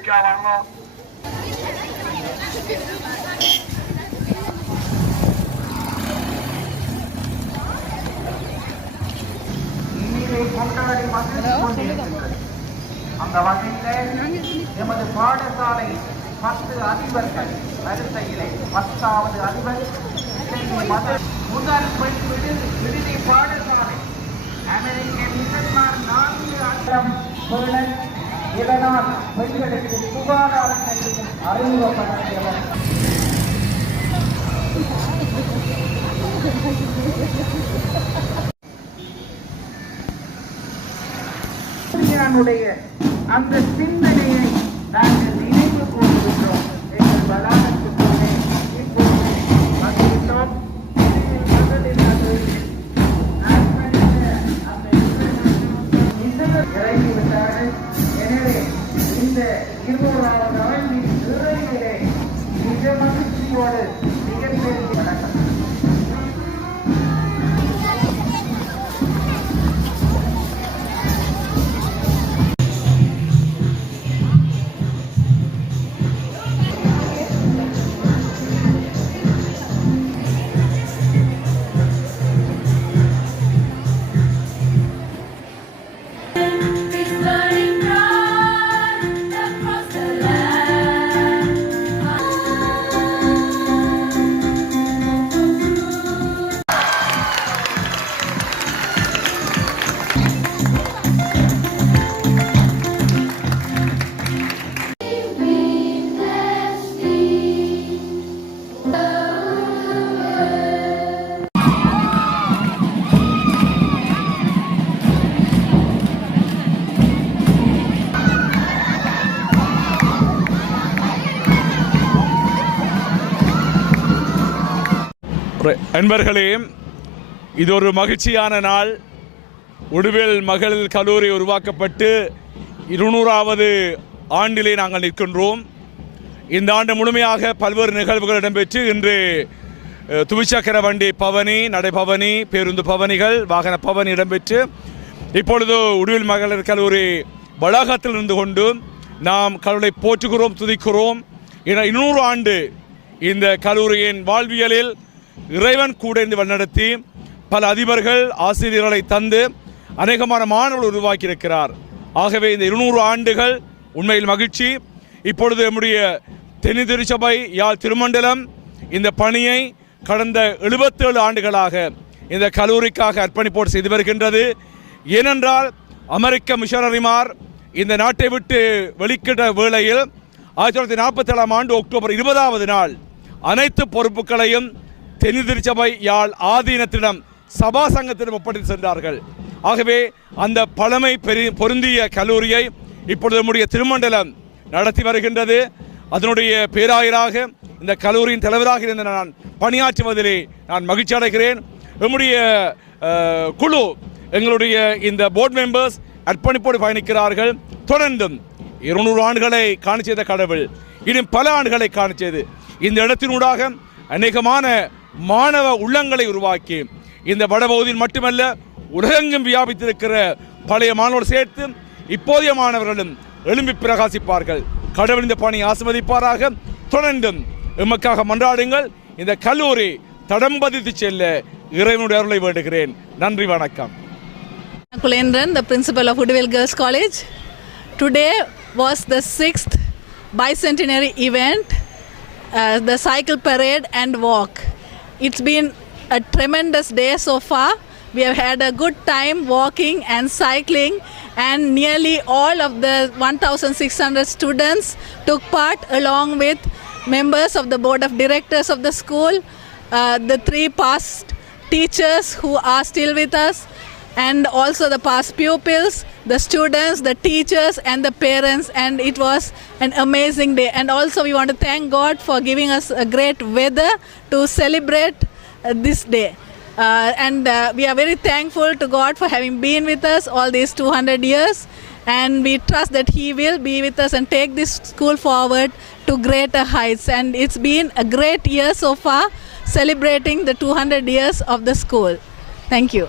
குயிக்கா வகையில் எமது பாடசாலை பத்து அதிபர்கள் வரிசையிலே பத்தாவது அதிபர் முதல் பெண் விடுதி விடுதி இதனால் பெண்களுக்கு சுகாதார கல்வியும் அறிமுகப்படுத்தியவர். சூரியனுடைய அன்பர்களே இது ஒரு மகிழ்ச்சியான நாள். உடுவேல் மகளிர் கல்லூரி உருவாக்கப்பட்டு இருநூறாவது ஆண்டிலே நாங்கள் நிற்கின்றோம். இந்த ஆண்டு முழுமையாக பல்வேறு நிகழ்வுகள் இடம்பெற்று இன்று துவிச்சக்கர வண்டி பவனி நடைபவனி பேருந்து பவனிகள் வாகன பவனி இடம்பெற்று இப்பொழுது உடுவில் மகளிர் கல்லூரி வளாகத்தில் இருந்து கொண்டு நாம் கடவுளை போற்றுகிறோம் துதிக்கிறோம். என இன்னொரு ஆண்டு இந்த கல்லூரியின் வாழ்வியலில் இறைவன் கூட இருந்து வழிநடத்தி பல அதிபர்கள் ஆசிரியர்களை தந்து அநேகமான மாணவர்கள் உருவாக்கியிருக்கிறார். ஆகவே இந்த இருநூறு ஆண்டுகள் உண்மையில் மகிழ்ச்சி. இப்பொழுது நம்முடைய தென்னி திருச்சபை யாழ் திருமண்டலம் இந்த பணியை கடந்த 77 ஆண்டுகளாக இந்த கல்லூரிக்காக அர்ப்பணிப்போடு செய்து வருகின்றது. ஏனென்றால் அமெரிக்க மிஷனரிமார் இந்த நாட்டை விட்டு வெளிக்கிட்ட வேளையில் ஆயிரத்தி தொள்ளாயிரத்தி நாற்பத்தி ஏழாம் ஆண்டு அக்டோபர் இருபதாவது நாள் அனைத்து பொறுப்புகளையும் தென்னி திருச்சபை யாழ் ஆதீனத்திடம் சபா சங்கத்திடம் ஒப்படைத்து சென்றார்கள். ஆகவே அந்த பழமை பெரி பொருந்திய கல்லூரியை இப்பொழுது நம்முடைய திருமண்டலம் நடத்தி வருகின்றது. அதனுடைய பேராயராக இந்த கல்லூரியின் தலைவராக இருந்த நான் பணியாற்றுவதிலே நான் மகிழ்ச்சி அடைகிறேன். நம்முடைய குழு எங்களுடைய இந்த போர்ட் மெம்பர்ஸ் அர்ப்பணிப்போடு பயணிக்கிறார்கள். தொடர்ந்தும் இருநூறு ஆண்டுகளை காண செய்த கடவுள் இன்னும் பல ஆண்டுகளை காண செய்து இந்த இடத்தினூடாக அநேகமான மாணவ உள்ளங்களை உருவாக்கி இந்த வடபகுதியில் மட்டுமல்ல உலகெங்கும் வியாபித்திருக்கிற பழைய மாணவர்கள் சேர்த்து இப்போதைய மாணவர்களும் எழும்பி பிரகாசிப்பார்கள். கடவுள் இந்த பணி ஆசிர்வதிப்பாராக. தொடர்ந்தும் எமக்காக மன்றாடுங்கள். இந்த கல்லூரி தடம் பதித்து செல்ல இறைவனுடைய அருளை வேண்டுகிறேன். நன்றி வணக்கம். Kulendran the principal of Uduvil girls college today was the sixth bicentenary event, uh, the cycle parade and walk. It's been a tremendous day so far. We have had a good time walking and cycling, and nearly all of the 1,600 students took part along with members of the board of directors of the school, uh, the three past teachers who are still with us, and also the past pupils, the students, the teachers, and the parents. And it was an amazing day. And also, we want to thank God for giving us a great weather to celebrate uh, this day. Uh, and uh, we are very thankful to God for having been with us all these 200 years. And we trust that He will be with us and take this school forward to greater heights. And it's been a great year so far, celebrating the 200 years of the school. Thank you.